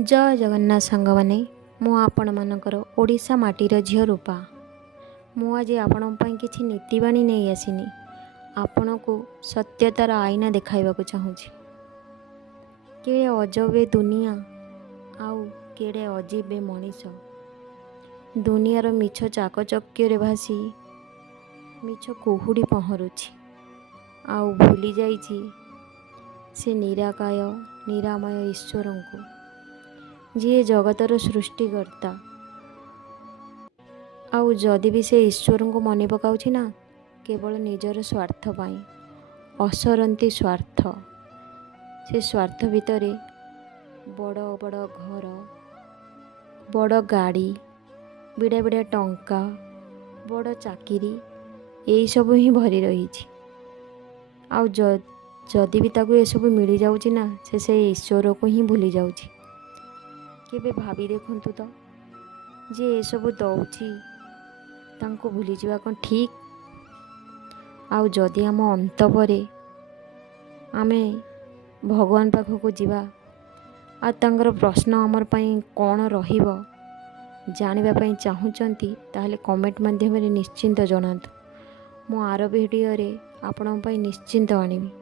जय जगन्नाथ सांग मैंने मु आपण मानकर ओडिशा माटीर झील रूपा मु आज आपण किसी नीतिवाणी नहीं आसीनी आपण को सत्यतार आईना देखा चाहूँ केड़े अजबे दुनिया आउ केड़े अजीबे मनीष दुनियार मिछ चाकचक्य भासी मिछ कुहुड़ी पहरुछि आउ भूली जाइछि से निराकाय निरामय ईश्वर को जी जगतर सृष्टिकर्ता आउ जदि भी से ईश्वर को मन पकाउछि ना केवल निजर स्वार्थ पाई असरंती स्वार्थ से स्वार्थ भितर बड़ बड़ घर बड़ गाड़ी बिड़ा बिड़ा टंका बड़ चाकिरी यही सब ही भरी रही आउ जदि भी ताकू ये सब मिल जाउछि ना से ईश्वर को ही भूली जाउछि केबे भाभी देखंतु तो जे ये सब दौची तांको भूली जावा कौन ठीक आउ जदि आम अंत परे आमे भगवान पाखक जीवा आ तांकर प्रश्न आमर पई कौन रहिबो जानिबा पई चाहुचंती ताहले कमेंट माध्यम रे निश्चिंत जणातु मु आरो वीडियो रे आपन पई निश्चिंत आनिबी।